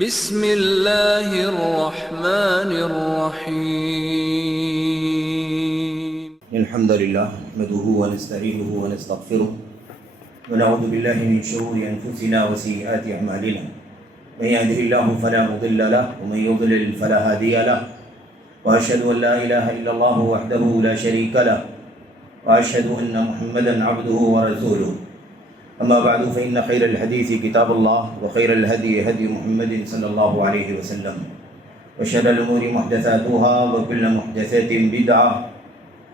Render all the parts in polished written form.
بسم اللہ الرحمن الرحیم الحمد للہ نحمده ونستعینه ونستغفره ونعوذ باللہ من شرور انفسنا وسیئات اعمالنا من يهده الله فلا مضل له ومن يضلل فلا هادي له واشهد ان لا اله الا الله وحده لا شريك له واشهد ان محمدا عبده ورسوله اما بعد فان خير الحديث كتاب الله وخير الهدي هدي محمد صلى الله عليه وسلم وشر الامور محدثاتها وكل محدثات بدعه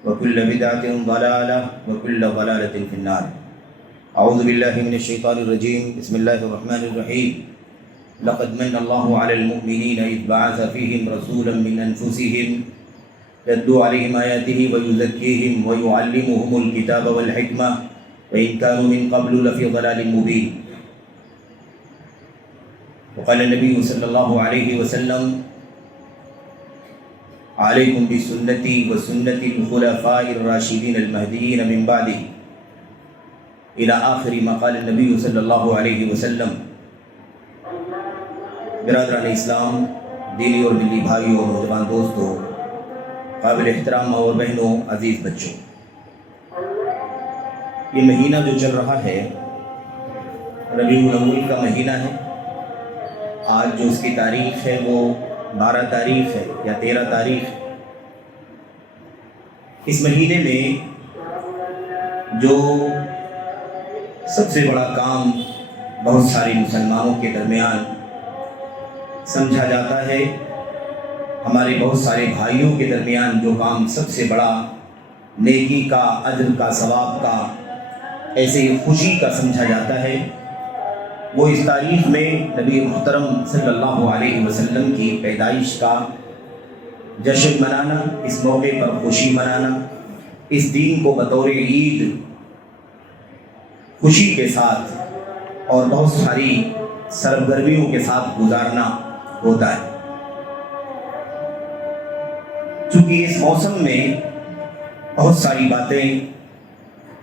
وكل بدعة ضلالة وكل ضلالة في النار. أعوذ بالله من الشيطان الرجيم. بسم الله الرحمن الرحيم. لقد من الله على المؤمنين إذ بعث فيهم رسولا من أنفسهم يتلو عليهم آياته ويزكيهم ويعلمهم الكتاب والحكمة وإن كانوا من قبل لفي ضلال مبين. وقال النبي صلى الله عليه وسلم: علیکم بسنتی وسنت الخلفاء الراشدین المہدیین من بعدی الی آخر ما قال النبی صلی اللہ علیہ وسلم. برادران اسلام، دینی اور ملی بھائیوں اور نوجوان دوستوں، قابل احترام اور بہنوں، عزیز بچوں، یہ مہینہ جو چل رہا ہے ربیع الاول کا مہینہ ہے. آج جو اس کی تاریخ ہے وہ 12 تاریخ ہے یا 13 تاریخ. اس مہینے میں جو سب سے بڑا کام بہت سارے مسلمانوں کے درمیان سمجھا جاتا ہے، ہمارے بہت سارے بھائیوں کے درمیان جو کام سب سے بڑا نیکی کا، اجر کا، ثواب کا، ایسے ہی خوشی کا سمجھا جاتا ہے، وہ اس تاریخ میں نبی محترم صلی اللہ علیہ وسلم کی پیدائش کا جشن منانا، اس موقع پر خوشی منانا، اس دین کو بطور عید خوشی کے ساتھ اور بہت ساری سرگرمیوں کے ساتھ گزارنا ہوتا ہے. چونکہ اس موسم میں بہت ساری باتیں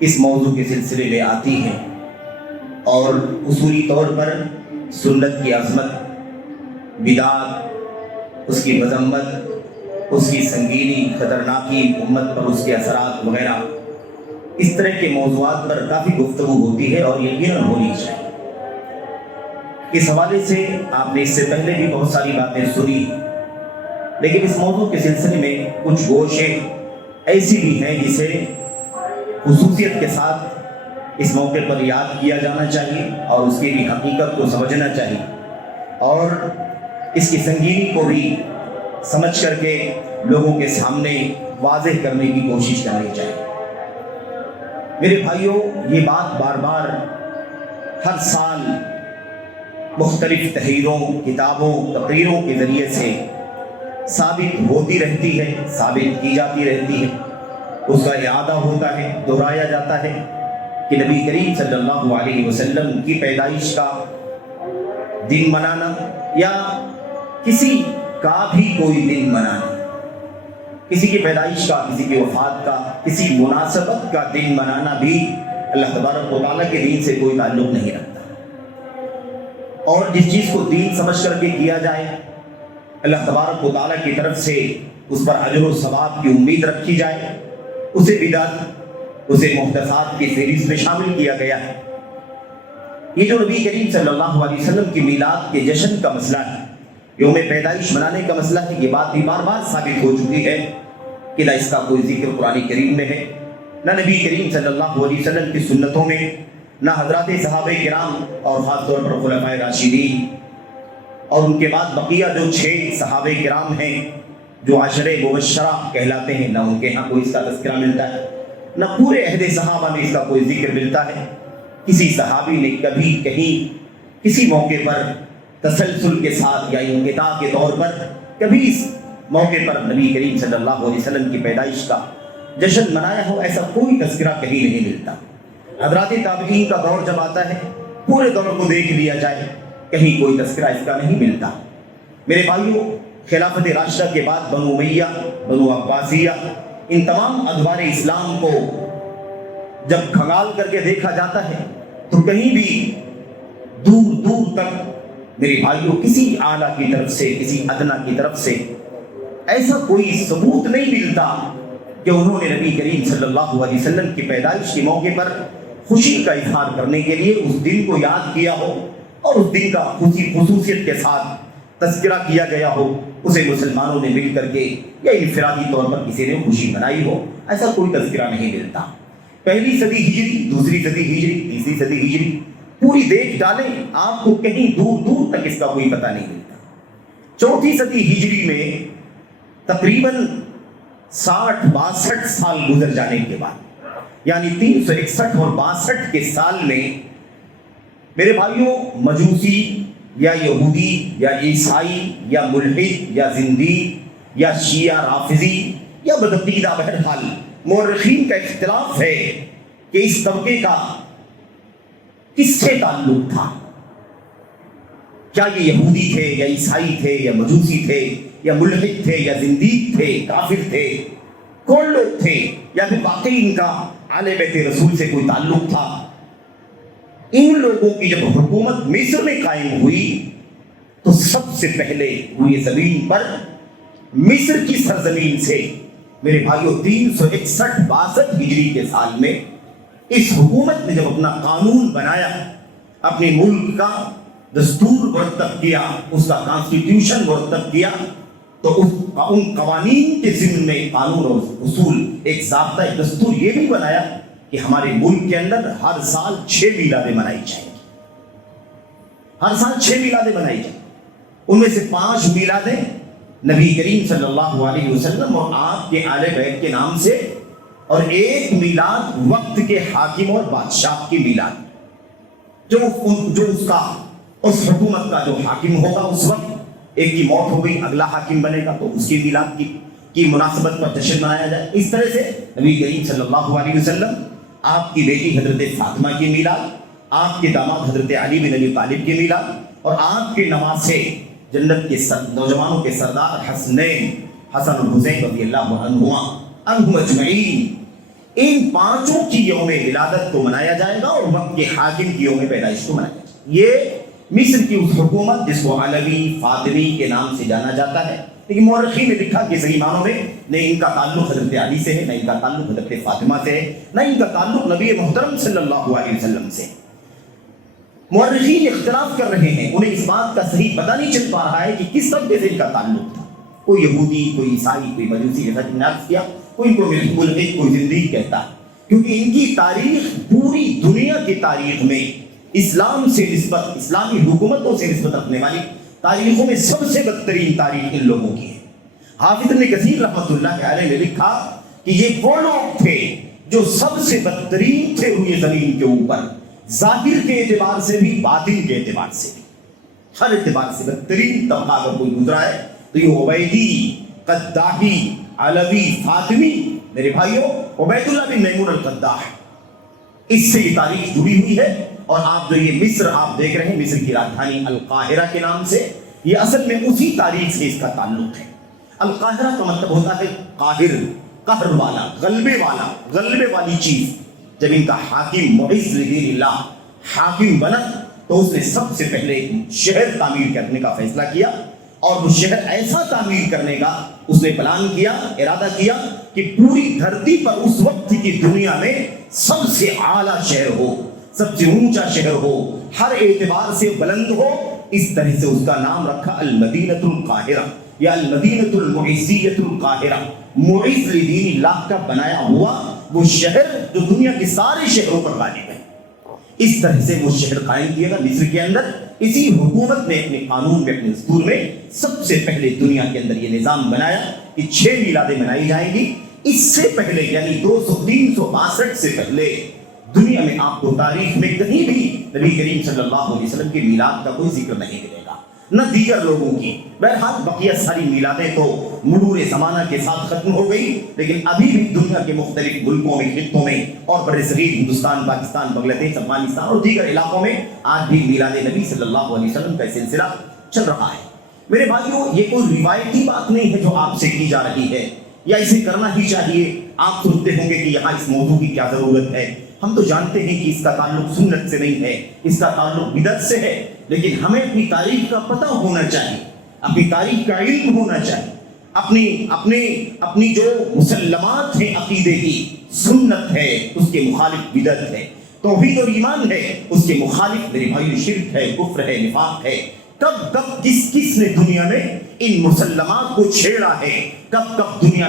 اس موضوع کے سلسلے میں آتی ہیں اور اصولی طور پر سنت کی عظمت، بدعت، اس کی مذمت، اس کی سنگینی، خطرناکی، امت پر اس کے اثرات وغیرہ، اس طرح کے موضوعات پر کافی گفتگو ہوتی ہے اور یقیناً ہونی چاہیے. اس حوالے سے آپ نے اس سے پہلے بھی بہت ساری باتیں سنی، لیکن اس موضوع کے سلسلے میں کچھ گوشیں ایسی بھی ہیں جسے خصوصیت کے ساتھ اس موقع پر یاد کیا جانا چاہیے اور اس کی بھی حقیقت کو سمجھنا چاہیے اور اس کی سنگینی کو بھی سمجھ کر کے لوگوں کے سامنے واضح کرنے کی کوشش کرنی چاہیے. میرے بھائیوں، یہ بات بار بار ہر سال مختلف تحریروں، کتابوں، تقریروں کے ذریعے سے ثابت ہوتی رہتی ہے، ثابت کی جاتی رہتی ہے، اس کا اعادہ ہوتا ہے، دہرایا جاتا ہے کہ نبی کریم صلی اللہ علیہ وسلم کی پیدائش کا دن منانا یا کسی کا بھی کوئی دن منانا، کسی کی پیدائش کا، کسی کی وفات کا، کسی مناسبت کا دن منانا بھی اللہ تبارک و تعالیٰ کے دین سے کوئی تعلق نہیں رکھتا. اور جس چیز کو دین سمجھ کر کے کیا جائے، اللہ تبارک و تعالیٰ کی طرف سے اس پر اجر و ثواب کی امید رکھی جائے، اسے بدعت، اسے محدثات کی فہرست میں شامل کیا گیا ہے. یہ جو نبی کریم صلی اللہ علیہ وسلم کی میلاد کے جشن کا مسئلہ ہے، یوم پیدائش منانے کا مسئلہ ہے، یہ بات بھی بار بار ثابت ہو چکی ہے کہ نہ اس کا کوئی ذکر قرآن کریم میں ہے، نہ نبی کریم صلی اللہ علیہ وسلم کی سنتوں میں، نہ حضرات صحابہ کرام اور خاص طور پر خلفائے راشدین اور ان کے بعد بقیہ جو 6 صحابہ کرام ہیں جو عشرہ مبشرہ کہلاتے ہیں، نہ ان کے ہاں کوئی اس کا تذکرہ ملتا ہے، نہ پورے عہد صحابہ میں اس کا کوئی ذکر ملتا ہے. کسی صحابی نے کبھی کہیں کسی موقع پر تسلسل کے ساتھ یا انقطاع کے طور پر کبھی اس موقع پر نبی کریم صلی اللہ علیہ وسلم کی پیدائش کا جشن منایا ہو، ایسا کوئی تذکرہ کہیں نہیں ملتا. حضرات تابعین کا دور جب آتا ہے، پورے دور کو دیکھ لیا جائے، کہیں کوئی تذکرہ اس کا نہیں ملتا. میرے بھائیوں، خلافت راشدہ کے بعد بنو امیہ، بنو عباسیہ، ان تمام ادوار اسلام کو جب کھنگال کر کے دیکھا جاتا ہے تو کہیں بھی دور دور تک میرے بھائیوں کسی اعلیٰ کی طرف سے کسی ادنا کی طرف سے ایسا کوئی ثبوت نہیں ملتا کہ انہوں نے نبی کریم صلی اللہ علیہ وسلم کی پیدائش کے موقع پر خوشی کا اظہار کرنے کے لیے اس دن کو یاد کیا ہو اور اس دن کا خصوصیت کے ساتھ تذکرہ کیا گیا ہو، اسے مسلمانوں نے مل کر کے یا انفرادی طور پر کسی نے خوشی منائی ہو، ایسا کوئی تذکرہ نہیں ملتا۔ پہلی صدی ہجری، دوسری صدی ہجری، تیسری صدی ہجری پوری دیکھ ڈالیں آپ کو کہیں دور دور تک اس کا کوئی پتہ نہیں ملتا۔ چوتھی صدی ہجری میں تقریباً 60-62 سال گزر جانے کے بعد، یعنی 361 اور 62 کے سال میں میرے بھائیوں مجوسی یا یہودی یا عیسائی یا ملحد یا زندیق یا شیعہ رافضی یا بدعقیدہ، بہرحال مورخین کا اختلاف ہے کہ اس طبقے کا کس سے تعلق تھا۔ کیا یہ یہودی تھے یا عیسائی تھے یا مجوسی تھے یا ملحد تھے یا زندیق تھے، کافر تھے، کون لوگ تھے، یا پھر واقعی ان کا اہل بیت رسول سے کوئی تعلق تھا؟ ان لوگوں کی جب حکومت مصر میں قائم ہوئی تو سب سے پہلے ہوئی زمین پر مصر کی سرزمین سے میرے بھائیوں 361-62 ہجری کے سال میں اس حکومت نے جب اپنا قانون بنایا، اپنے ملک کا دستور مرتب کیا، اس کا کانسٹیٹیوشن مرتب کیا، تو ان قوانین کے ضمن میں قانون اور اصول ایک ضابطہ، ایک دستور یہ بھی بنایا کہ ہمارے ملک کے اندر ہر سال 6 میلادیں منائی جائیں گی، ہر سال 6 میلادیں منائی جائیں، ان میں سے 5 میلادیں نبی کریم صلی اللہ علیہ وسلم اور آپ کے اہل بیت کے نام سے، اور 1 میلاد وقت کے حاکم اور بادشاہ کی میلاد، جو اس حکومت کا جو حاکم ہوگا اس وقت، ایک کی موت ہو گئی اگلا حاکم بنے گا تو اس کی میلاد کی مناسبت پر جشن منایا جائے۔ اس طرح سے نبی کریم صلی اللہ علیہ وسلم، آپ کی بیٹی حضرت فاطمہ کی میلاد، آپ کے داماد حضرت علی بن ابی طالب کی میلاد، اور آپ کے نواسے جنت کے نوجوانوں کے سردار حسنین حسن اور حسین رضی اللہ عنہم اجمعین، ان 5 کی یوم ولادت کو منایا جائے گا اور وقت کے حاکم کی یوم پیدائش کو منایا جائے گا۔ یہ مصر کی اس حکومت جس کو علوی فاطمی کے نام سے جانا جاتا ہے، لیکن مورخین نے لکھا کہ صحیح معنوں میں نہ ان کا تعلق حضرت علی سے ہے، نہ ان کا تعلق حضرت فاطمہ سے ہے، نہ ان کا تعلق نبی محترم صلی اللہ علیہ وسلم سے۔ مورخین اختلاف کر رہے ہیں، انہیں اس بات کا صحیح پتہ نہیں چل پا رہا ہے کہ کس طبقے سے ان کا تعلق تھا، کوئی یہودی، کوئی عیسائی، کوئی مجوسی، جیسا کہ نے عرض کیا، کوئی کو ملحد، کوئی زندیق کہتا ہے، کیونکہ ان کی تاریخ پوری دنیا کی تاریخ میں اسلام سے نسبت، اسلامی حکومتوں سے نسبت رکھنے والی تاریخوں میں سب سے بدترین تاریخ ان لوگوں کی ہے۔ حافظ ابن کثیر رحمۃ اللہ علیہ نے لکھا کہ یہ وہ لوگ تھے جو سب سے بدترین تھے ہوئے زمین کے اوپر، ظاہر کے اعتبار سے بھی، باطن کے اعتبار سے بھی، ہر اعتبار سے بدترین طبقہ اگر کوئی گزرا ہے تو یہ عبیدی، قداحی، علوی، فاطمی، میرے بھائیوں عبید اللہ بن میمون القداح، اس سے یہ تاریخ جڑی ہوئی ہے۔ اور آپ جو یہ مصر آپ دیکھ رہے ہیں، مصر کی راجدھانی القاہرہ کے نام سے، یہ اصل میں اسی تاریخ سے اس کا تعلق ہے۔ القاہرہ کا مطلب ہوتا ہے قاہر، قہر والا، غلبے والی چیز۔ جب ان کا حاکم معز لدین اللہ حاکم بنا تو اس نے سب سے پہلے شہر تعمیر کرنے کا فیصلہ کیا، اور وہ شہر ایسا تعمیر کرنے کا اس نے پلان کیا، ارادہ کیا کہ پوری دھرتی پر اس وقت کی دنیا میں سب سے اعلیٰ شہر ہو، سب سے اونچا شہر ہو، ہر اعتبار سے بلند ہو۔ اس طرح سے اس کا نام رکھا المدینۃ القاہرہ یا المدینۃ المعزیۃ القاہرہ، معز لدین اللہ کا بنایا ہوا وہ شہر جو دنیا کے سارے شہروں پر غالب ہے۔ اس طرح سے وہ شہر قائم کیا گیا مصر کے اندر۔ اسی حکومت نے اپنے قانون میں، اپنے دستور میں سب سے پہلے دنیا کے اندر یہ نظام بنایا کہ 6 میلادیں منائی جائیں گی۔ اس سے پہلے یعنی 362 سے پہلے دنیا میں آپ کو تاریخ میں کہیں بھی نبی کریم صلی اللہ علیہ وسلم کی میلاد کا کوئی ذکر نہیں ملے گا، نہ دیگر لوگوں کی۔ بہرحال بقیہ ساری میلادیں تو مرور زمانہ کے ساتھ ختم ہو گئی، لیکن ابھی بھی دنیا کے مختلف ملکوں میں، خطوں میں اور برصغیر ہندوستان، پاکستان، بنگلہ دیش، افغانستان اور دیگر علاقوں میں آج بھی میلاد نبی صلی اللہ علیہ وسلم کا سلسلہ چل رہا ہے۔ میرے بھائیوں، یہ کوئی روایتی بات نہیں ہے جو آپ سے کی جا رہی ہے یا اسے کرنا ہی چاہیے۔ آپ سوچتے ہوں گے کہ یہاں اس موضوع کی کیا ضرورت ہے، ہم تو جانتے ہیں کہ اس کا تعلق سنت سے نہیں ہے، اس کا تعلق بدعت سے ہے، لیکن ہمیں اپنی تاریخ کا پتہ ہونا چاہیے، اپنی تاریخ کا علم ہونا چاہیے، اپنی جو مسلمات ہیں عقیدے کی، سنت ہے اس کے مخالف بدعت ہے، توحید اور ایمان ہے اس کے مخالف میرے بھائی شرک ہے، کفر ہے، نفاق ہے۔ کب کس نے دنیا میں ان مسلمات کو چھیڑا ہے؟ کب دنیا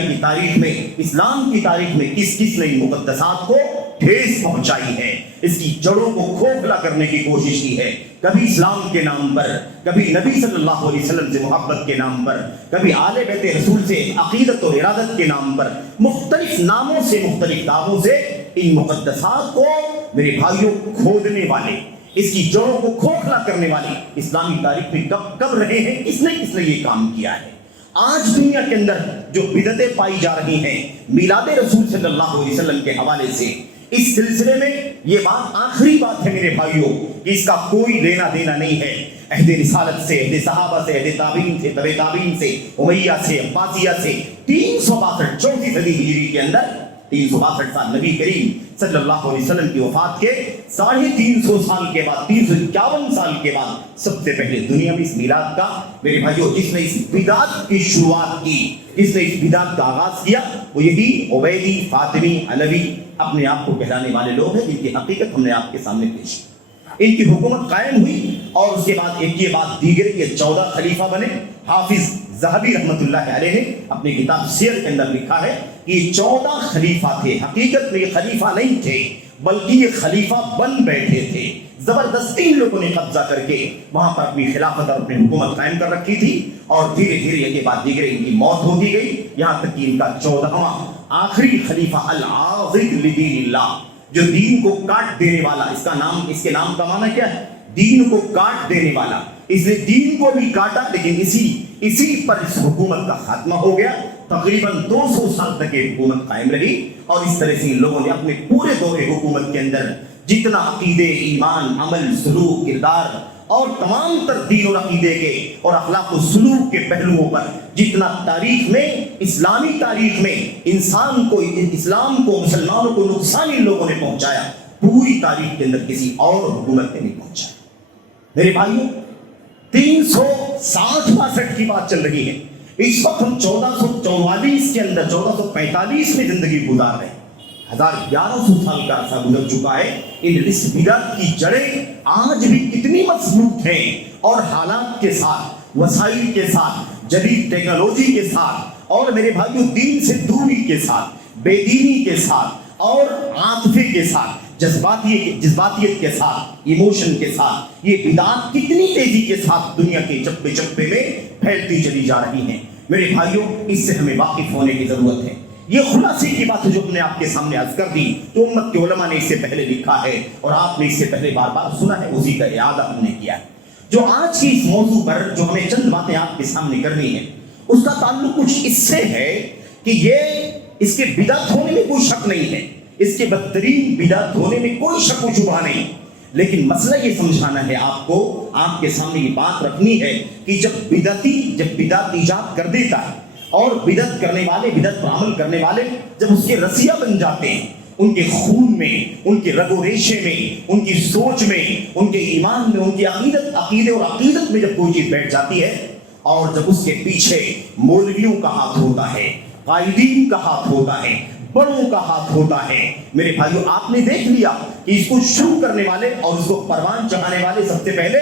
کی تاریخ میں، اسلام کی تاریخ میں کس نے ان مقدسات کو ٹھیس پہنچائی ہے، اس کی جڑوں کو کھوکھلا کرنے کی کوشش کی ہے؟ کبھی اسلام کے نام پر، کبھی نبی صلی اللہ علیہ وسلم سے محبت کے نام پر، کبھی آل بیت رسول سے عقیدت اور ارادت کے نام پر، مختلف ناموں سے، مختلف دعووں سے ان مقدسات کو میرے بھائیوں کھودنے والے، اس کی جڑوں کو کھوکھلا کرنے والے اسلامی تاریخ میں کب رہے ہیں؟ کس نے یہ کام کیا ہے؟ آج دنیا کے اندر جو بدعتیں پائی جا رہی ہیں میلاد رسول صلی اللہ علیہ وسلم کے حوالے سے، اس سلسلے میں یہ بات آخری بات ہے میرے بھائیوں کہ اس کا کوئی لینا دینا نہیں ہے عہد رسالت سے، عہد صحابہ سے، عہد تابعین سے، تبع تابعین سے، امیہ سے، عباسیہ سے۔ 362 چوتھی صدی ہجری کے اندر 362 سال نبی کریم صلی اللہ علیہ وسلم کی وفات کے 350 سال کے بعد، 351 سال کے بعد سب سے پہلے دنیا میں اس میلاد کا میرے بھائیوں جس نے اس بدعت کی شروعات کی، جس نے اس بدعت کا آغاز کیا، وہ یہی عبیدی، فاطمی، علوی اپنے آپ کو کہلانے والے لوگ ہیں، جن کی حقیقت ہم نے آپ کے سامنے پیش کی۔ ان کی حکومت قائم ہوئی اور اس کے بعد ایک یہ بات دیگر یہ 14 خلیفہ بنے۔ حافظ ذہبی رحمۃ اللہ علیہ نے اپنی کتاب سیر کے اندر لکھا ہے کہ یہ 14 خلیفہ تھے، حقیقت میں یہ خلیفہ نہیں تھے بلکہ یہ خلیفہ بن بیٹھے تھے۔ زبردستی ان لوگوں نے قبضہ کر کے وہاں پر اپنی خلافت اور اپنی حکومت قائم کر رکھی تھی، اور دھیرے دھیرے یہ بعد دیگر ان کی موت ہوتی گئی، یہاں تک کہ ان کا 14واں آخری خلیفہ العاضد لدین اللہ، جو دین کو کاٹ دینے والا، اس کے نام کا معنی کیا ہے؟ دین کو کاٹ دینے والا۔ اس نے دین کو بھی کاٹا، لیکن اسی پر اس حکومت کا خاتمہ ہو گیا۔ تقریباً 200 سال تک یہ حکومت قائم رہی، اور اس طرح سے ان لوگوں نے اپنے پورے دور حکومت کے اندر جتنا عقیدے، ایمان، عمل، سلوک، کردار اور تمام تر دین اور عقیدے کے اور اخلاق و سلوک کے پہلوؤں پر جتنا تاریخ میں، اسلامی تاریخ میں انسان کو، اسلام کو، مسلمانوں کو نقصان ان لوگوں نے پہنچایا، پوری تاریخ کے اندر کسی اور حکومت نے نہیں پہنچایا۔ میرے بھائیوں 360-62 کی بات چل رہی ہے، اس وقت ہم 1444 کے اندر 1445 میں زندگی گزار رہے ہیں۔ 1100 سال کا عرصہ گزر چکا ہے۔ اس بدعت کی جڑیں آج بھی کتنی مضبوط ہیں، اور حالات کے ساتھ، وسائل کے ساتھ، جدید ٹیکنالوجی کے ساتھ، اور میرے بھائیوں دین سے دوری کے ساتھ، بے دینی کے ساتھ، اور عاطفے کے ساتھ، جذباتیت کے ساتھ، ایموشن کے ساتھ، یہ بدعات کتنی تیزی کے ساتھ دنیا کے چپے چپے میں پھیلتی چلی جا رہی ہیں۔ میرے بھائیوں اس سے ہمیں واقف ہونے کی ضرورت ہے۔ یہ خلاصے کی بات ہے جو ہم نے آپ کے سامنے عرض کر دی، جو امت کے علماء نے اس سے پہلے لکھا ہے اور آپ نے اس سے پہلے بار بار سنا ہے، اسی کا اعادہ ہم نے کیا ہے۔ جو آج کی اس موضوع پر جو ہمیں چند باتیں آپ کے سامنے کرنی ہے، اس کا تعلق کچھ اس سے ہے کہ اس کے بدعت ہونے میں کوئی شک نہیں ہے، اس کے بدترین بدعت ہونے میں کوئی شک و شبہ نہیں، لیکن مسئلہ یہ سمجھانا ہے آپ کو، آپ کے سامنے یہ بات رکھنی ہے کہ جب بدعت ایجاد کر دیتا ہے، اور بدعت کرنے والے، بدعت پر عمل کرنے والے جب اس کے رسیہ بن جاتے ہیں، ان کے خون میں، ان کے رگ و ریشے میں، ان کی سوچ میں، ان کے ایمان میں، ان کی عقیدے اور عقیدت میں جب کوئی چیز بیٹھ جاتی ہے، اور جب اس کے پیچھے مولویوں کا ہاتھ ہوتا ہے، قائدین کا ہاتھ ہوتا ہے، بڑوں کا ہاتھ ہوتا ہے، میرے بھائیوں آپ نے دیکھ لیا کہ اس کو شروع کرنے والے اور اس کو پروان چڑھانے والے سب سے پہلے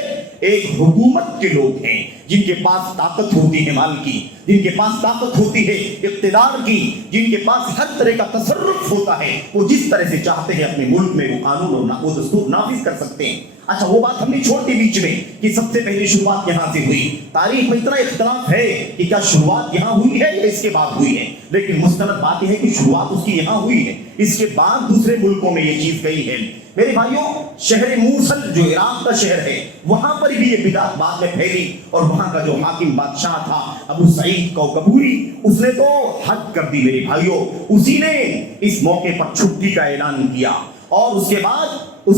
ایک حکومت کے لوگ ہیں، جن کے پاس طاقت ہوتی ہے مال کی، جن کے پاس طاقت ہوتی ہے اقتدار کی، جن کے پاس ہر طرح کا تصرف ہوتا ہے، وہ جس طرح سے چاہتے ہیں اپنے ملک میں وہ قانون اور وہ دستور نافذ کر سکتے ہیں۔ اچھا وہ بات ہم نے چھوڑ دی بیچ میں کہ سب سے پہلی شروعات یہاں سے ہوئی۔ تاریخ میں اتنا اختلاف ہے کہ کیا شروعات یہاں ہوئی ہے یا اس کے بعد ہوئی ہے، لیکن مستند بات یہ ہے کہ شروعات اس کی یہاں ہوئی ہے، اس کے بعد دوسرے ملکوں میں یہ چیز گئی ہے۔ میرے بھائیوں شہر موصل جو عراق کا شہر ہے، وہاں پر بھی یہ بدعت بعد میں پھیلی، اور وہاں کا جو حاکم بادشاہ تھا ابو سعید کوکبوری، اس نے تو حد کر دی میرے بھائیوں، اسی نے اس موقع پر چھٹی کا اعلان کیا، اور اس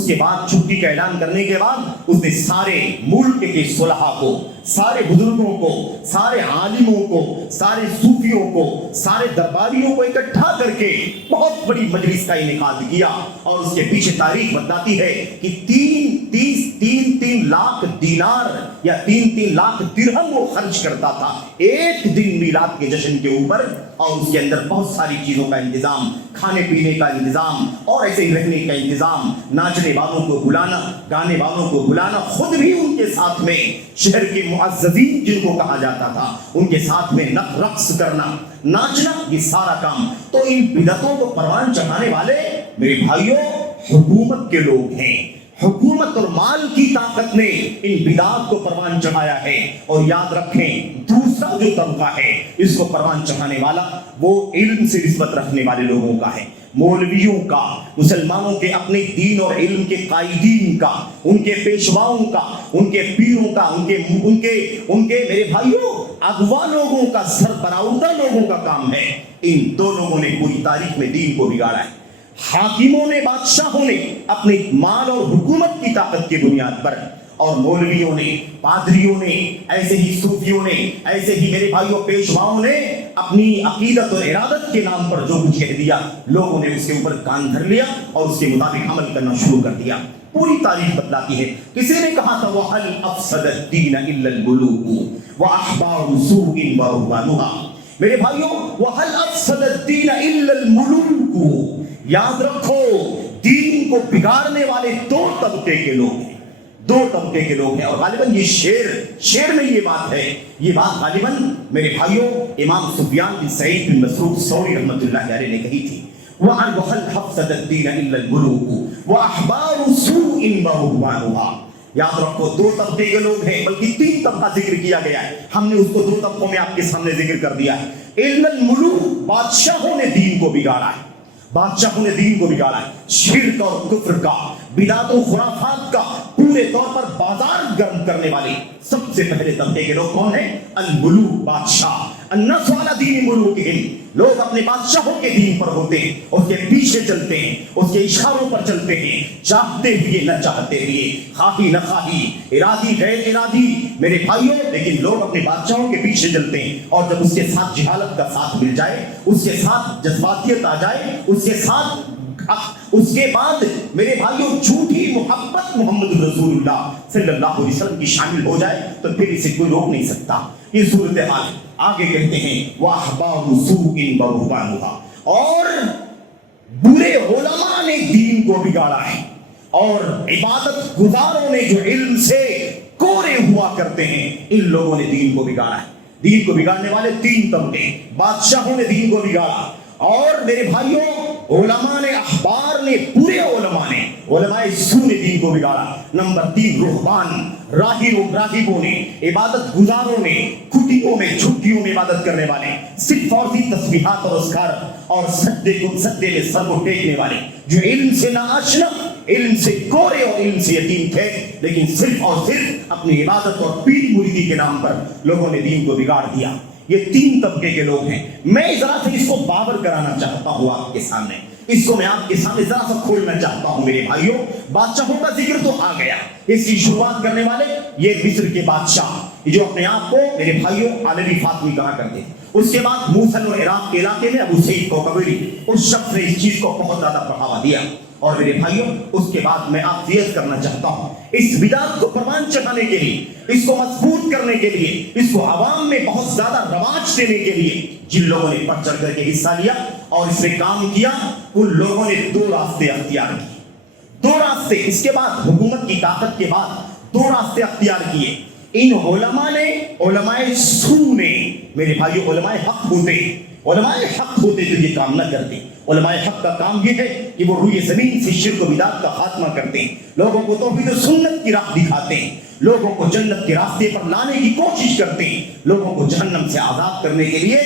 کے بعد چھٹی کا اعلان کرنے کے بعد اس نے سارے ملک کے صلحاء کو، سارے بزرگوں کو، سارے عالموں کو، سارے صوفیوں کو، سارے درباریوں کو اکٹھا کر کے بہت بڑی مجلس کا انعقاد کیا، اور اس کے پیچھے تاریخ بتاتی ہے کہ 3 لاکھ دینار یا 3 لاکھ درہم وہ خرچ کرتا تھا ایک دن میلاد کے جشن کے اوپر، اور اس کے اندر بہت ساری چیزوں کا انتظام، کھانے پینے کا انتظام اور ایسے ہی رہنے کا انتظام، ناچنے والوں کو بلانا، گانے والوں کو بلانا، خود بھی ان کے ساتھ میں شہر کے معززین جن کو کہا جاتا تھا ان کے ساتھ میں رقص کرنا، ناچنا، یہ سارا کام۔ تو ان بدعتوں کو پروان چڑھانے والے میرے بھائیوں حکومت کے لوگ ہیں۔ حکومت اور مال کی طاقت نے ان بدعات کو پروان چڑھایا ہے، اور یاد رکھیں دوسرا جو طبقہ ہے اس کو پروان چڑھانے والا وہ علم سے نسبت رکھنے والے لوگوں کا ہے، مولویوں کا، مسلمانوں کے اپنے دین اور علم کے قائدین کا، ان کے پیشواؤں کا، ان کے پیروں کا، ان کے میرے بھائیوں اغوا لوگوں کا، سربراہدہ لوگوں کا کام ہے۔ ان دو لوگوں نے پوری تاریخ میں دین کو بگاڑا ہے۔ حاکموں نے، بادشاہوں نے اپنے مال اور حکومت کی طاقت کی بنیاد پر، اور مولویوں نے، پادریوں نے، ایسے ہی صوفیوں نے، ایسے ہی میرے بھائیوں پیشواؤں نے اپنی عقیدت اور ارادت کے نام پر جو کچھ کہہ دیا، لوگوں نے اس کے اوپر کان دھر لیا اور اس کے مطابق عمل کرنا شروع کر دیا۔ پوری تاریخ بتلاتی ہے۔ کسی نے کہا تھا وَهَلْ أَفْسَدَ الدِّينَ إِلَّا الْمُلُوكُ وَأَحْبَارُ سُوءٍ وَرُهْبَانُهَا۔ میرے بھائیوں وَهَلْ أَفْسَدَ الدِّينَ إِلَّا الْمُلُوكُ، یاد رکھو دین کو بگاڑنے والے دو طبقے کے لوگ ہیں، دو طبقے کے لوگ ہیں، اور غالباً یہ شعر میں یہ بات ہے، یہ بات غالباً میرے بھائیوں امام سفیان بن سعید بن مسروق ثوری رحمۃ اللہ علیہ نے کہی تھی، وَهَلْ أَفْسَدَ الدِّينَ إِلَّا الْمُلُوكُ وَأَحْبَارُ سُوءٍ وَرُهْبَانُهَا۔ یاد رکھو دو طبقے کے لوگ ہیں، بلکہ 3 طبقہ ذکر کیا گیا ہے، ہم نے اس کو 2 طبقوں میں آپ کے سامنے ذکر کر دیا ہے۔ إِلَّا الْمُلُوكُ، بادشاہوں نے دین کو بگاڑا ہے، بادشاہوں نے دین کو بگاڑا ہے، شرک اور کفر کا، بدعت و خرافات کا پورے طور پر بازار گرم کرنے والے سب سے پہلے طبقے کے لوگ کون ہیں؟ الملوک، بادشاہ۔ الناس علی دین ملوکہم، لوگ اپنے بادشاہوں کے دین پر ہوتے ہیں، اس کے پیچھے چلتے ہیں، اس کے اشاروں پر چلتے ہیں، چاہتے ہوئے نہ چاہتے ہوئے، خواہی نہ خواہی، ارادی غیر ارادی، میرے بھائیوں لیکن لوگ اپنے بادشاہوں کے پیچھے چلتے ہیں، اور جب اس کے ساتھ جہالت کا ساتھ مل جائے، اس کے ساتھ جذباتیت آ جائے، اس کے بعد میرے بھائیوں جھوٹی محبت محمد رسول اللہ صلی اللہ علیہ وسلم کی شامل ہو جائے تو پھر اسے کوئی روک نہیں سکتا۔ یہ صورتحال ہے۔ آگے کہتے ہیں وَأَحْبَارُ سُوءٍ وَرُهْبَانُهَا، اور برے علماء نے دین کو بگاڑا ہے، اور عبادت گزاروں نے جو علم سے کورے ہوا کرتے ہیں ان لوگوں نے دین کو بگاڑا ہے۔ دین کو بگاڑنے والے 3 طبقے، بادشاہوں نے دین کو بگاڑا، اور میرے بھائیوں علماء نے، احبار نے، برے علماء نے، علماء سو نے دین کو بگاڑا۔ نمبر 3 رہبان، راہبوں نے، عبادت گزاروں نے، کھٹیوں میں جھگیوں میں عبادت کرنے والے، صرف اور صرف تسبیحات اور اذکار اور سجدے میں سر کو ٹیکنے والے، جو علم سے ناآشنا، علم سے کورے اور علم سے یتیم تھے، لیکن صرف اور صرف اپنی عبادت اور پیری مریدی کے نام پر لوگوں نے دین کو بگاڑ دیا۔ یہ 3 طبقے کے لوگ ہیں۔ میں ذرا سے اس کو باور کرانا چاہتا ہوں آپ کے سامنے، اس کو میں آپ کے سامنے ذرا سا کھولنا چاہتا ہوں میرے بھائیوں۔ بادشاہوں کا ذکر تو آ گیا، اس کی شروعات کرنے والے یہ مصر کے بادشاہ جو اپنے آپ کو میرے بھائیوں عالمی فاطمی کہا کرتے تھے۔ اس کے بعد موصل اور عراق کے علاقے میں ابو سعید کوکبری، اس شخص نے اس چیز کو بہت زیادہ بڑھاوا دیا، اور میرے بھائیوں اس کے بعد میں آپ سے کرنا چاہتا ہوں اس بدعت کو پروان چڑھانے کے لیے، اس کو مضبوط کرنے کے لیے، اس کو عوام میں بہت زیادہ رواج دینے کے لیے جن لوگوں نے بڑھ چڑھ کر کے حصہ لیا اور اس میں کام کیا، ان لوگوں نے 2 راستے اختیار کیے، 2 راستے۔ اس کے بعد حکومت کی طاقت کے بعد 2 راستے اختیار کیے۔ ان علماء نے، علماء سو نے، میرے بھائیو علماء حق ہوتے تو یہ کام نہ کرتے۔ علماء حق کا کام یہ ہے کہ وہ روئے زمین سے شرک و بدعت کا خاتمہ کرتے ہیں، لوگوں کو توحید و سنت کی راہ دکھاتے ہیں، لوگوں کو جنت کے راستے پر لانے کی کوشش کرتے ہیں، لوگوں کو جہنم سے آزاد کرنے کے لیے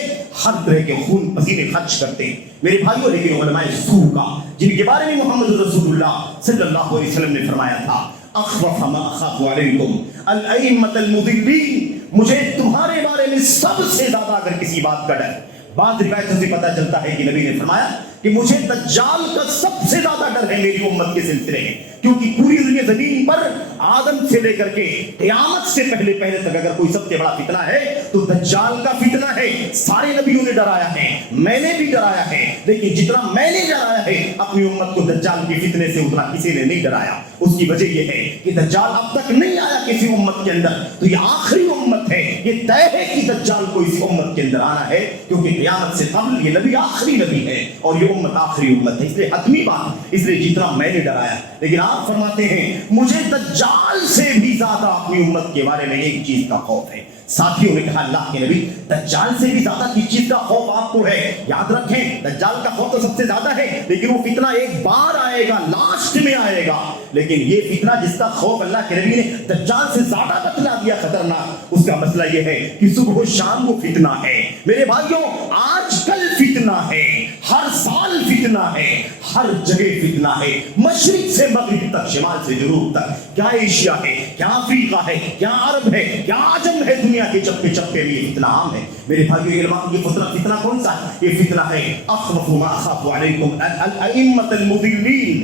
ہر طرح کے خون پسینے خرچ کرتے ہیں میرے بھائیوں۔ لیکن علماء سو کا، جن کے بارے میں محمد رسول اللہ صلی اللہ علیہ وسلم نے فرمایا تھا اخوف ما اخاف علیکم الائمۃ المضلین، مجھے تمہارے بارے میں سب سے زیادہ اگر کسی بات کا ڈر، بعض روایتوں سے پتہ چلتا ہے کہ نبی نے فرمایا کہ مجھے دجال کا سب سے زیادہ ڈر ہے میری امت کے سلسلے میں، کیونکہ پوری دنیا زمین پر آدم سے لے کر کے قیامت سے پہلے تک اگر کوئی سب سے بڑا فتنہ ہے تو دجال کا فتنہ ہے۔ سارے نبیوں نے ڈرایا ہے، میں نے بھی ڈرایا ہے، لیکن جتنا میں نے ڈرایا ہے اپنی امت کو دجال کے فتنے سے اتنا کسی نے نہیں ڈرایا۔ اس کی وجہ یہ ہے کہ دجال اب تک نہیں آیا کسی امت کے اندر، تو یہ آخری امت ہے، یہ طے ہے کہ دجال کو اس امت کے اندر آنا ہے، کیونکہ قیامت سے قبل یہ نبی آخری نبی ہے اور یہ امت آخری امت ہے، اس لیے حتمی بات، اس لیے جتنا میں نے ڈرایا۔ لیکن آپ فرماتے ہیں مجھے دجال سے بھی زیادہ اپنی امت کے بارے میں ایک چیز کا خوف ہے۔ ساتھیوں نے کہا اللہ کے نبی دجال سے بھی زیادہ کس چیز کا خوف آپ کو ہے؟ یاد رکھیں دجال کا خوف تو سب سے زیادہ ہے، لیکن وہ فتنہ ایک بار آئے گا، لاسٹ میں آئے گا، لیکن یہ فتنہ جس کا خوف اللہ کے نبی نے دجال سے زیادہ بتلا دیا خطرناک، اس کا مسئلہ یہ ہے کہ صبح و شام وہ فتنہ ہے۔ میرے بھائیوں آج کل فتنہ ہے، ہر سال فتنہ ہے، ہر جگہ فتنہ ہے، مشرق سے مغرب تک، شمال سے جنوب تک، کیا ایشیا ہے، کیا افریقہ ہے، کیا عرب ہے، کیا عجم ہے، دنیا کے چپے چپے میں یہ فتنہ عام ہے۔ میرے بھائیو یہ فتنہ کون سا ہے؟ یہ فتنہ ہے اخوف ما اخاف علیکم الائمۃ المضلین،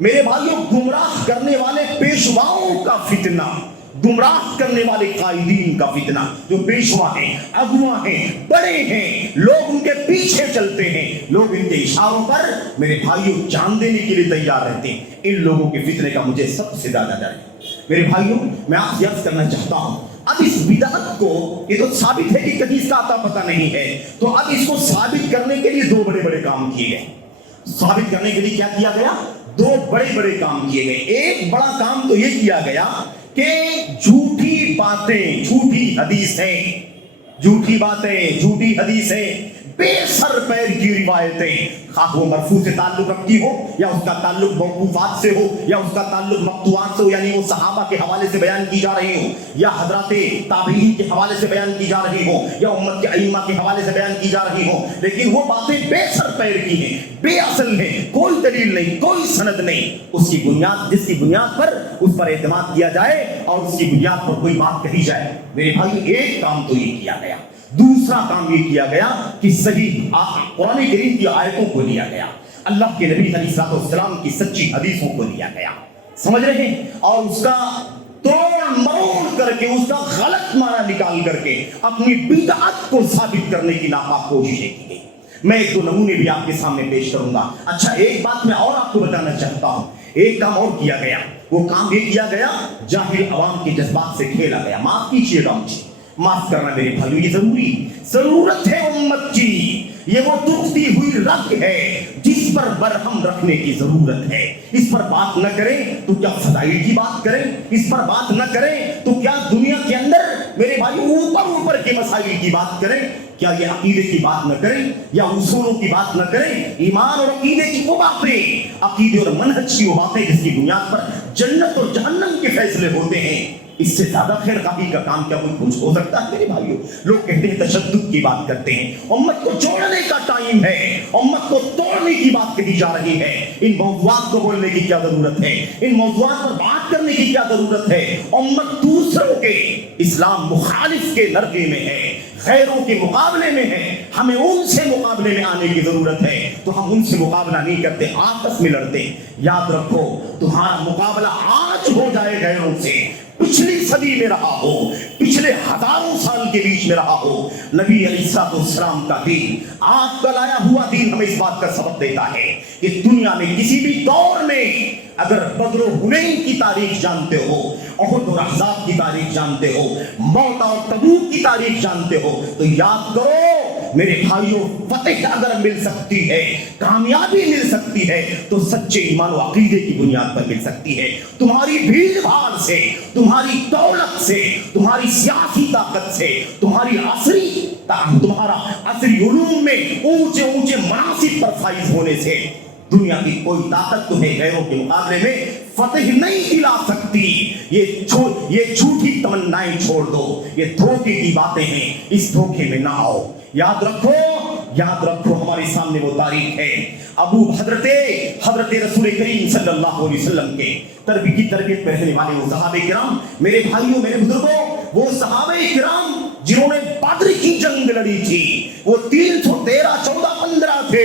میرے بھائیو گمراہ کرنے والے پیشواؤں کا فتنہ، گمراہ کرنے والے قائدین کا فتنہ، جو پیشوا ہیں، اگوا ہیں، بڑے ہیں، لوگ ان کے پیچھے چلتے ہیں، لوگ ان کے اشاروں پر میرے بھائیو جان دینے کے لیے تیار رہتے ہیں، ان لوگوں کے فتنے کا مجھے سب سے زیادہ ڈر ہے۔ میرے بھائیو میں آپ سے عرض کرنا چاہتا ہوں، اب اس بدعت کو، یہ تو ثابت ہے کہ کہیں اس کا اتا پتہ نہیں ہے، تو اب اس کو ثابت کرنے کے لیے دو بڑے بڑے کام کیے گئے۔ ثابت کرنے کے لیے کیا کیا گیا؟ دو بڑے بڑے کام کیے گئے۔ ایک بڑا کام تو یہ کیا گیا کہ جھوٹی باتیں، جھوٹی حدیثیں، جھوٹی باتیں، جھوٹی حدیثیں، بے سر پیر کی روایتیں، خواہ وہ مرفوع سے تعلق رکھتی ہو یا اس کا تعلق موقوفات سے ہو یا اس کا تعلق مقطوعات سے ہو، یعنی وہ صحابہ کے حوالے سے بیان کی جا رہی ہوں یا حضرات تابعین کے حوالے سے بیان کی جا رہی ہوں یا امت کے ائمہ کے حوالے سے بیان کی جا رہی ہوں، لیکن وہ باتیں بے سر پیر کی ہیں، بے اصل ہیں، کوئی دلیل نہیں، کوئی سند نہیں، اس کی بنیاد، جس کی بنیاد پر اس پر اعتماد کیا جائے اور اس کی بنیاد پر کوئی بات کہی جائے۔ میرے بھائی ایک کام تو یہ کیا گیا۔ دوسرا کام یہ کیا گیا کہ صحیح قرآن کریم کی آیتوں کو لیا گیا، اللہ کے نبی علیہ السلام کی سچی حدیثوں کو لیا گیا، سمجھ رہے ہیں، اور اس کا توڑ مروڑ کر کے، اس کا غلط معنی نکال کر کے اپنی بدعت کو ثابت کرنے کی ناپاک کوششیں کی گئی۔ میں ایک دو نمونے بھی آپ کے سامنے پیش کروں گا۔ اچھا ایک بات میں اور آپ کو بتانا چاہتا ہوں، ایک کام اور کیا گیا، وہ کام یہ کیا گیا جاہل عوام کے جذبات سے کھیلا گیا۔ معاف کیجیے گا مجھے، معاف کرنا میرے بھائیو، یہ ضرورت ہے امت کی، یہ وہ دکھتی ہوئی رگ ہے جس پر برہم رکھنے کی ضرورت ہے۔ اس پر بات نہ کریں تو کیا فضائل کی بات کریں، اس پر بات نہ کریں تو کیا دنیا کے اندر میرے بھائیو اوپر کے مسائل کی بات کریں، کیا یہ عقیدے کی بات نہ کریں یا اصولوں کی بات نہ کریں، ایمان اور عقیدے کی وہ باتیں، عقیدے اور منہج کی وہ باتیں جس کی بنیاد پر جنت اور جہنم کے فیصلے ہوتے ہیں۔ اس سے زیادہ خیر خواہی کا کام کیا کوئی کچھ ہو سکتا ہے؟ میرے بھائیو لوگ کہتے ہیں تشدد کی بات کرتے ہیں، امت کو جوڑنے کا ٹائم ہے، امت کو توڑنے کی بات کہی جا رہی ہے۔ ان موضوعات کو بولنے کی کیا ضرورت ہے؟ ان موضوعات پر بات کرنے کی کیا ضرورت ہے؟ امت دوسروں کے اسلام مخالف کے نرغے میں ہے، غیروں کے مقابلے میں ہے، ہمیں ان سے مقابلے میں آنے کی ضرورت ہے، تو ہم ان سے مقابلہ نہیں کرتے، آپس میں لڑتے ہیں۔ یاد رکھو تمہارا مقابلہ آج ہو جائے غیروں سے، پچھلی صدی میں رہا ہو، پچھلے ہزاروں سال کے بیچ میں رہا ہو، نبی علیہ السلام کا دین، آج کا لایا ہوا دین ہمیں اس بات کا سبق دیتا ہے کہ دنیا میں کسی بھی دور میں اگر بدر و حنین کی تاریخ جانتے ہو، احد اور احزاب کی تاریخ جانتے ہو، موت اور تبوک کی تاریخ جانتے ہو، تو یاد کرو میرے بھائیوں، فتح اگر مل سکتی ہے، کامیابی مل سکتی ہے تو سچے ایمان و عقیدے کی بنیاد پر مل سکتی ہے۔ تمہاری بھیڑ بھاڑ سے، تمہاری دولت سے، تمہاری سیاسی طاقت سے، تمہارا عصری علوم میں اونچے اونچے مناصب پر فائز ہونے سے دنیا کی کوئی طاقت تمہیں غیروں کے مقابلے میں فتح نہیں دلا سکتی۔ یہ جھوٹی تمنائیں چھوڑ دو، یہ دھوکے کی باتیں ہیں، اس دھوکے میں نہ آؤ۔ یاد رکھو ہمارے سامنے وہ تاریخ ہے حضرت رسول کریم صلی اللہ علیہ وسلم کے تربیت میں رہنے والے وہ صحابہ کرام، میرے بھائیوں میرے بزرگوں، وہ صحابہ کرام جنہوں نے بدر کی جنگ لڑی تھی، وہ 313 14 15 تھے،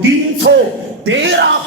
313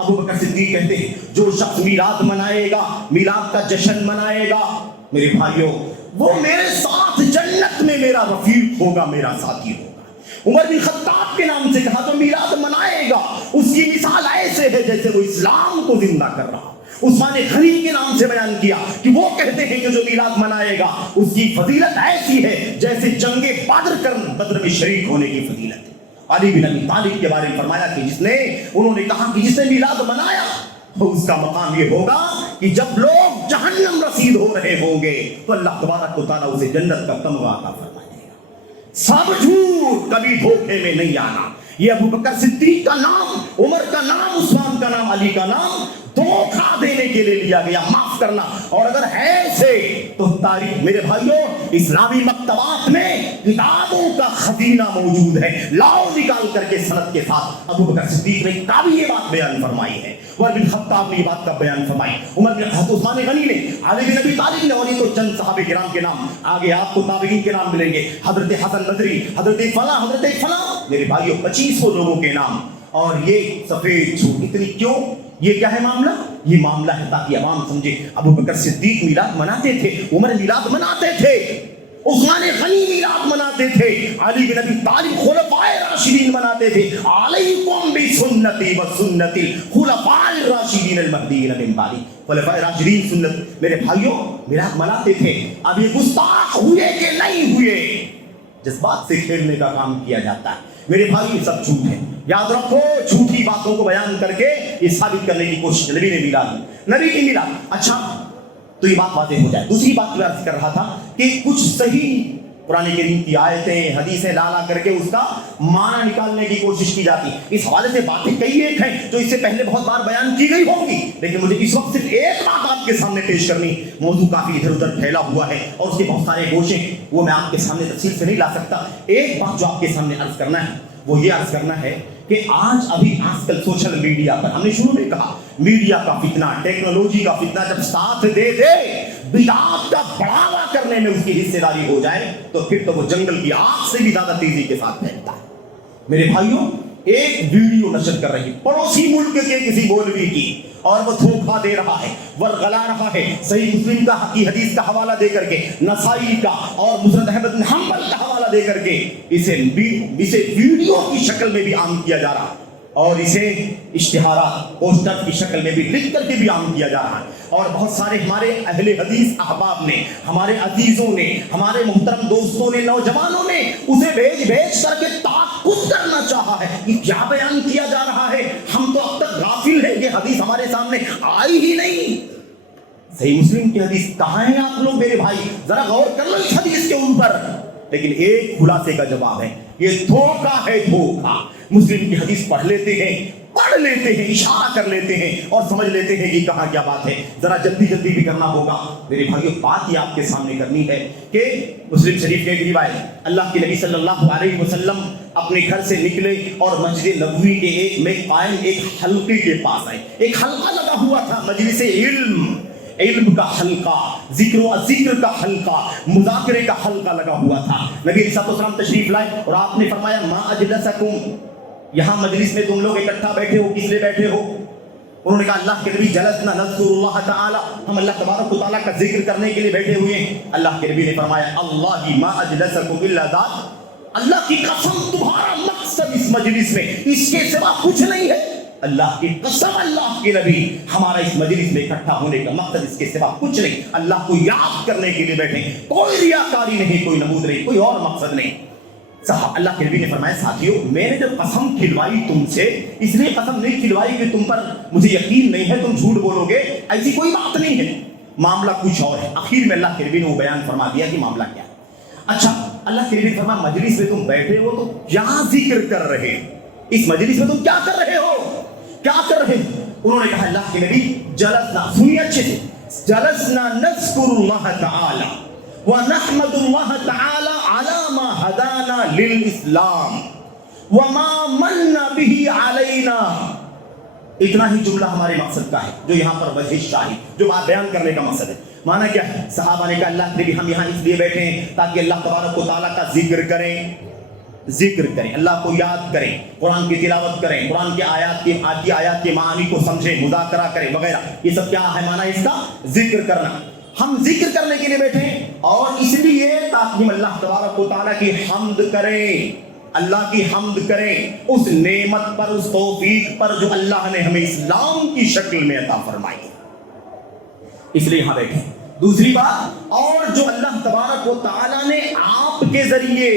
ابو بکر صدیق کہتے ہیں جو شخص میلاد منائے گا, میلاد کا جشن منائے گا, میرے بھائیوں وہ میرے ساتھ جنت میں میرا رفیق ہوگا, میرا ساتھی ہوگا. عمر بن خطاب کے نام سے کہا جو میلاد منائے گا اس کی مثال ایسے ہے جیسے وہ اسلام کو زندہ کر رہا. عثمان غنی کے نام سے بیان کیا کہ وہ کہتے ہیں کہ جو میلاد منائے گا اس کی فضیلت ایسی ہے جیسے جنگ بدر میں شریک ہونے کی فضیلت ہے. علی بن ابی طالب کے بارے میں فرمایا کہ انہوں نے کہا کہ جس نے میلاد منایا اس کا مقام یہ ہوگا کہ جب لوگ جہنم رسید ہو رہے ہوں گے تو اللہ تبارک و تعالیٰ اسے جنت کا تمغہ عطا فرمائے گا. سب جھوٹ, کبھی دھوکے میں نہیں آنا. یہ ابو بکر صدیق کا نام, عمر کا نام, عثمان کا نام, علی کا نام دھوکہ دینے کے لیے لیا گیا, معاف کرنا. اور اگر ہے سے تو تاریخ میرے بھائیوں اسلامی مکتبات میں کتابوں کا خزینہ موجود ہے, لاؤ نکال کر کے سند کے ساتھ. ابو بکر صدیق نے کبھی یہ بات بیان فرمائی ہے, عمر بن خطاب نے یہ بات کا بیان فرمائی, عمر بن عثمان غنی نے, علی بن ابی طالب نے, اور یہ تو چند صحابہ کرام کے نام, آگے آپ کو تابعین کے نام ملیں گے, حضرت حسن بدری, حضرت فلاں, حضرت فلاں, میرے بھائیوں 2500 لوگوں کے نام. اور یہ سفید جھوٹ اتنی کیوں؟ یہ کیا ہے معاملہ؟ یہ معاملہ ہے تاکہ عوام سمجھے ابو بکر صدیق میلاد مناتے تھے, عمر میلاد مناتے تھے, عثمان غنی میلاد مناتے تھے, علی بن ابی طالب خلفائے راشدین مناتے تھے. علیکم بسنتی و سنت الخلفاء الراشدین المہدیین من بعدی. خلفائے راشدین سنت, میرے بھائیوں میلاد مناتے تھے. اب یہ گستاخ ہوئے کہ نہیں ہوئے, جذبات سے کھیلنے کا کام کیا جاتا ہے. میرے بھائی یہ سب جھوٹ ہے, یاد رکھو. جھوٹی باتوں کو بیان کر کے یہ ثابت کرنے کی کوشش, نبی نے میلاد, نبی کی میلاد. اچھا تو یہ بات واضح ہو جائے. دوسری بات میں عرض کر رہا تھا کہ کچھ صحیح قرآن کریم کی آیتیں, حدیثیں لا کر کے اس کا معنی نکالنے کی کوشش کی جاتی. اس حوالے سے باتیں کئی ایک ہیں جو اس سے پہلے بہت بار بیان کی گئی ہوں گی, لیکن مجھے اس وقت صرف ایک بات آپ کے سامنے پیش کرنی. موضوع کافی ادھر ادھر پھیلا ہوا ہے اور اس کے بہت سارے گوشے, وہ میں آپ کے سامنے تفصیل سے نہیں لا سکتا. ایک بات جو آپ کے سامنے عرض کرنا ہے وہ یہ عرض کرنا ہے کہ آج کل سوشل میڈیا پر, ہم نے شروع میں کہا میڈیا کا فتنہ, ٹیکنالوجی کا فتنہ جب ساتھ دے بدعات کا بڑھاوا کرنے میں اس کی حصے داری ہو جائے تو پھر تو وہ جنگل کی آگ سے بھی زیادہ تیزی کے ساتھ پھیلتا ہے. میرے بھائیوں ایک ویڈیو نشر کر رہی پڑوسی ملک کے کسی مولوی کی, اور وہ دھوکہ دے رہا ہے, ورغلا رہا ہے, صحیح مسلم کی حدیث کا حوالہ دے کر کے, نسائی کا اور مسند احمد بن حنبل کا حوالہ دے کر کے اسے ویڈیو کی شکل میں بھی عام کیا جا رہا ہے, اور اسے اشتہارات پوسٹر کی شکل میں بھی لکھ کر کے بھی عام کیا جا رہا ہے. اور بہت سارے ہمارے اہل حدیث احباب نے, ہمارے عزیزوں نے, ہمارے محترم دوستوں نے, نوجوانوں نے اسے بھیج کر کے تعقب کرنا چاہا ہے کہ کیا بیان کیا جا رہا ہے. ہم تو اب تک غافل ہیں, یہ حدیث ہمارے سامنے آئی ہی نہیں. صحیح مسلم کی حدیث کہاں ہے آپ لوگ میرے بھائی, ذرا غور کر لو اس حدیث کے اوپر. لیکن ایک خلاصے کا جواب ہے, یہ دھوکہ ہے, دھوکہ. مسلم کی حدیث پڑھ لیتے ہیں, اشارہ کر لیتے ہیں اور سمجھ لیتے ہیں کہ کہاں کیا بات ہے. ذرا جلدی بھی کرنا ہوگا میرے بھائیوں. بات یہ آپ کے سامنے کرنی ہے کہ مسلم شریف کے ایک روایت, اللہ کے نبی صلی اللہ علیہ وسلم اپنے گھر سے نکلے اور مسجد نبوی کے ایک میں قائم ایک حلقے کے پاس آئے. ایک حلقہ لگا ہوا تھا, مجلس علم کا حلقہ, ذکر و ذکر کا حلقہ, مذاکرے کا حلقہ لگا ہوا تھا. نبی علیہ الصلوۃ والسلام تشریف لائے اور آپ نے فرمایا ما اجلسکم, یہاں مجلس میں تم لوگ اکٹھا بیٹھے ہو, کس لیے بیٹھے ہو؟ انہوں نے کہا اللہ کے نبی جلسنا نذکر اللہ تعالی, ہم اللہ تبارک و تعالیٰ کا ذکر کرنے کے لیے بیٹھے ہوئے ہیں. اللہ کے نبی نے فرمایا اللہ ما اجلسکم الا ذات, اللہ کی قسم تمہارا مقصد اس مجلس میں اس کے سوا کچھ نہیں ہے. اللہ کی قسم, اللہ کے نبی, ہمارا اس مجلس میں اکٹھا ہونے کا مقصد اس کے سوا کچھ نہیں, اللہ کو یاد کرنے کے لیے بیٹھے, کوئی ریاکاری نہیں, کوئی نمود نہیں, کوئی اور مقصد نہیں. صاحب اللہ کے نبی نے فرمایا ساتھیو میں نے جب قسم کھلوائی تم سے, اس لیے قسم نہیں کھلوائی کہ تم پر مجھے یقین نہیں ہے, تم جھوٹ بولو گے, ایسی کوئی بات نہیں ہے. معاملہ کچھ اور ہے. آخر میں اللہ کے نبی نے وہ بیان فرما دیا کہ معاملہ کیا ہے. اچھا اللہ کے نبی نے فرمایا مجلس میں تم بیٹھے ہو تو کیا ذکر کر رہے, اس مجلس میں تم کیا کر رہے ہو, کیا کر رہے ہو؟ انہوں نے کہا اللہ کے نبی جلسنا, سنیے اچھے سے, جلسنا نذکر اللہ تعالی ونحمد اللہ تعالی علی ما ہدانا للاسلام وما من به علینا. اتنا ہی جملہ ہمارے مقصد کا ہے جو یہاں پر وجہ شاہد, جو بات بیان کرنے کا مقصد ہے. مانا کیا ہے؟ صحابہ نے کہا اللہ کے نبی ہم یہاں اس لیے بیٹھے ہیں تاکہ اللہ تبارک و تعالیٰ کا ذکر کریں. ذکر کریں, اللہ کو یاد کریں, قرآن کی تلاوت کریں, قرآن کی آیات کے معانی کو سمجھیں, مذاکرہ کریں وغیرہ. یہ سب کیا ہے معنی اس کا؟ ذکر کرنا. ہم ذکر کرنے کے لیے بیٹھے ہیں اور اس لیے تاکہ ہم اللہ تبارک و تعالیٰ کی حمد کریں, اللہ کی حمد کریں اس نعمت پر, اس توفیق پر جو اللہ نے ہمیں اسلام کی شکل میں عطا فرمائی, اس لیے یہاں بیٹھے. دوسری بات, اور جو اللہ تبارک و تعالیٰ نے آپ کے ذریعے,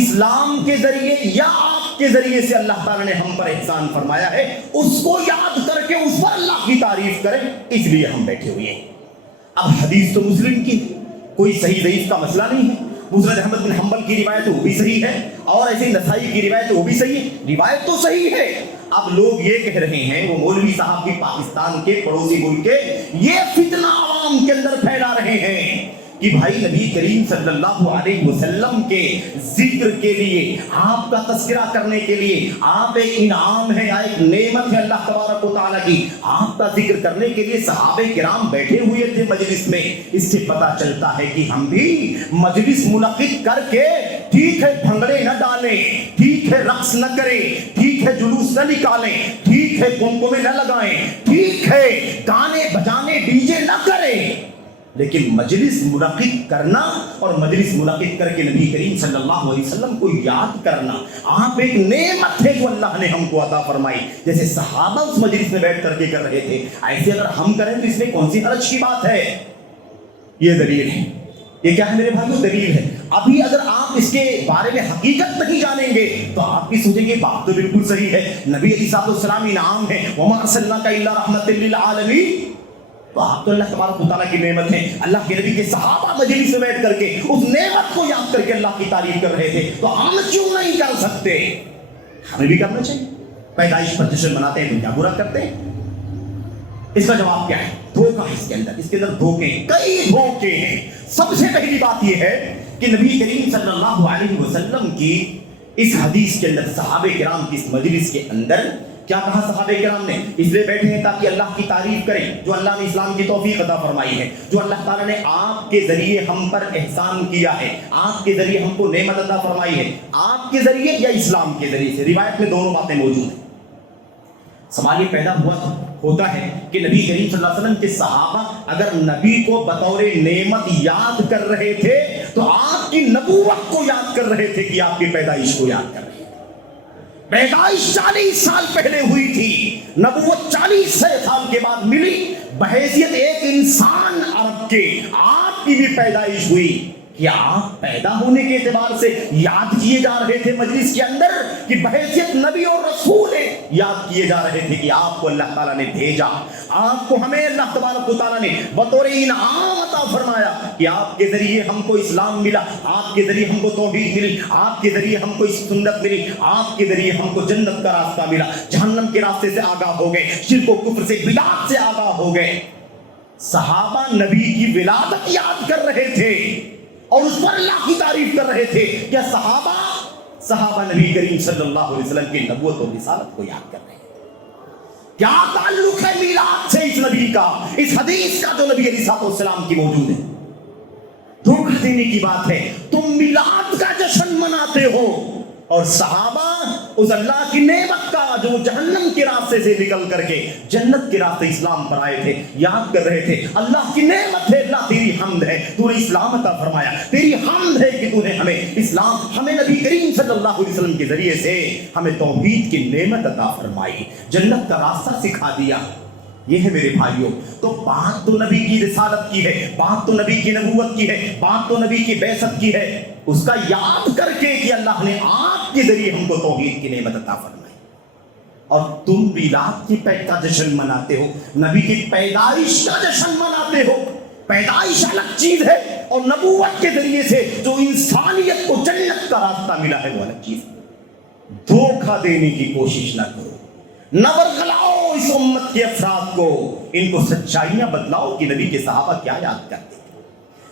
اسلام کے ذریعے یا آپ کے ذریعے سے اللہ تعالیٰ نے ہم پر احسان فرمایا ہے, اس کو یاد کر کے اس پر اللہ کی تعریف کریں, اس لیے ہم بیٹھے ہوئے ہیں. اب حدیث تو مسلم کی, کوئی صحیح ضعیف کا مسئلہ نہیں ہے. مسند احمد بن حنبل کی روایت وہ بھی صحیح ہے, اور ایسے نسائی کی روایت وہ بھی صحیح ہے, روایت تو صحیح ہے. اب لوگ یہ کہہ رہے ہیں, وہ مولوی صاحب بھی پاکستان کے پڑوسی ملک کے, یہ فتنہ عوام کے اندر پھیلا رہے ہیں کہ بھائی نبی کریم صلی اللہ علیہ وسلم کے ذکر کے لیے, آپ کا تذکرہ کرنے کے لیے, آپ ایک انعام ہے, ایک نعمت ہے اللہ تبارک و تعالیٰ کی, آپ کا ذکر کرنے کے لیے صحابہ کرام بیٹھے ہوئے تھے مجلس میں. اس سے پتہ چلتا ہے کہ ہم بھی مجلس منعقد کر کے, ٹھیک ہے بھنگڑے نہ ڈالیں, ٹھیک ہے رقص نہ کریں, ٹھیک ہے جلوس نہ نکالیں, ٹھیک ہے قمقمے نہ لگائیں, ٹھیک ہے گانے بجانے ڈی جے نہ کریں, لیکن مجلس منعقد کرنا اور مجلس منعقد کر کے نبی کریم صلی اللہ علیہ وسلم کو یاد کرنا, آپ ایک نعمت ہے جو اللہ نے ہم کو عطا فرمائی. جیسے صحابہ اس مجلس میں بیٹھ کر کے کر رہے تھے, ایسے اگر ہم کریں تو اس میں کون سی حرج کی بات ہے؟ یہ دلیل ہے. یہ کیا ہے میرے بھائیو؟ دلیل ہے. ابھی اگر آپ اس کے بارے میں حقیقت نہیں جانیں گے تو آپ بھی سوچیں گے بات تو بالکل صحیح ہے, نبی علیہ السلام انعام ہے, وما ارسلناک الا رحمۃ للعالمین, تو آپ تو اللہ تبارک و تعالیٰ کی نعمت ہے. اللہ کے نبی کے صحابہ مجلس میں بیٹھ کر کے اس نعمت کو یاد کر کے اللہ کی تعریف کر رہے تھے, تو ہم کیوں نہیں کر سکتے؟ ہمیں بھی کرنا چاہیے. پیدائش پر جشن مناتے ہیں تو کیا برا کرتے ہیں؟ اس کا جواب کیا ہے؟ دھوکہ ہے اس کے اندر دھوکے, کئی دھوکے ہیں. سب سے پہلی بات یہ ہے کہ نبی کریم صلی اللہ علیہ وسلم کی اس حدیث کے اندر, صحابہ کرام کی اس مجلس کے اندر کیا کہا صحابہ کرام نے؟ اس لیے بیٹھے ہیں تاکہ اللہ کی تعریف کریں جو اللہ نے اسلام کی توفیق عطا فرمائی ہے, جو اللہ تعالیٰ نے آپ کے ذریعے ہم پر احسان کیا ہے, آپ کے ذریعے ہم کو نعمت عطا فرمائی ہے, آپ کے ذریعے یا اسلام کے ذریعے سے. روایت میں دونوں باتیں موجود ہیں. سوال یہ پیدا ہوتا ہے کہ نبی کریم صلی اللہ علیہ وسلم کے صحابہ اگر نبی کو بطور نعمت یاد کر رہے تھے تو آپ کی نبوت کو یاد کر رہے تھے کہ آپ کی پیدائش کو یاد کر رہے تھے. پیدائش 40 سال پہلے ہوئی تھی, نبوت 40 سال کے بعد ملی. بحیثیت ایک انسان عرب کے آپ کی بھی پیدائش ہوئی کہ آپ پیدا ہونے کے اعتبار سے یاد کیے جا رہے تھے مجلس کے اندر, کہ بحیثیت نبی اور رسول یاد کیے جا رہے تھے کہ آپ کو اللہ تعالیٰ نے بھیجا, آپ کو ہمیں اللہ تبارک و تعالیٰ نے بطور انعام عطا فرمایا کہ آپ کے ذریعے ہم کو اسلام ملا, آپ کے ذریعے ہم کو توحید ملی, آپ کے ذریعے ہم کو سنت ملی, آپ کے ذریعے ہم کو جنت کا راستہ ملا, جہنم کے راستے سے آگاہ ہو گئے, شرک و کفر سے, بدعات سے آگاہ ہو گئے. صحابہ نبی کی ولادت یاد کر رہے تھے اور اس پر اللہ کی تعریف کر رہے تھے. کیا صحابہ نبی کریم صلی اللہ علیہ وسلم کی نبوت اور رسالت کو یاد کر رہے ہیں؟ کیا تعلق ہے میلاد سے اس نبی کا, اس حدیث کا جو نبی علیہ السلام کی موجود ہے؟ دھوکہ دینے کی بات ہے. تم میلاد کا جشن مناتے ہو اور صحابہ اس اللہ کی نعمت کا جو جہنم کے راستے سے نکل کر کے جنت کے راستے اسلام پر آئے تھے یاد کر رہے تھے. اللہ کی نعمت ہے, اللہ تیری حمد ہے, تو نے اسلام عطا فرمایا, تیری حمد ہے کہ تو نے ہمیں نبی کریم صلی اللہ علیہ وسلم کے ذریعے سے ہمیں توحید کی نعمت عطا فرمائی, جنت کا راستہ سکھا دیا. یہ ہے میرے بھائیوں. تو بات تو نبی کی رسالت کی ہے, بات تو نبی کی نبوت کی ہے, بات تو نبی کی بعثت کی ہے, اس کا یاد کر کے کہ اللہ نے آپ کے ذریعے ہم کو توحید کی نعمت عطا فرمائی. اور تم میلاد کا جشن مناتے ہو, نبی کی پیدائش کا جشن مناتے ہو. پیدائش الگ چیز ہے اور نبوت کے ذریعے سے جو انسانیت کو جنت کا راستہ ملا ہے وہ الگ چیز ہے. دھوکہ دینے کی کوشش نہ کرو, نہ ورگلاؤ اس امت کے افراد کو, ان کو سچائیاں بتلاؤ کہ نبی کے صحابہ کیا یاد کرتے تھے.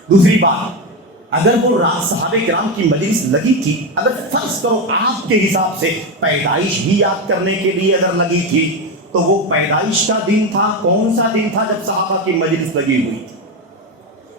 دوسری بات, اگر وہ صحابہ کرام کی مجلس لگی تھی, اگر فرض کرو آپ کے حساب سے پیدائش بھی یاد کرنے کے لیے اگر لگی تھی, تو وہ پیدائش کا دن تھا, کون سا دن تھا جب صحابہ کی مجلس لگی ہوئی تھی؟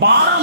12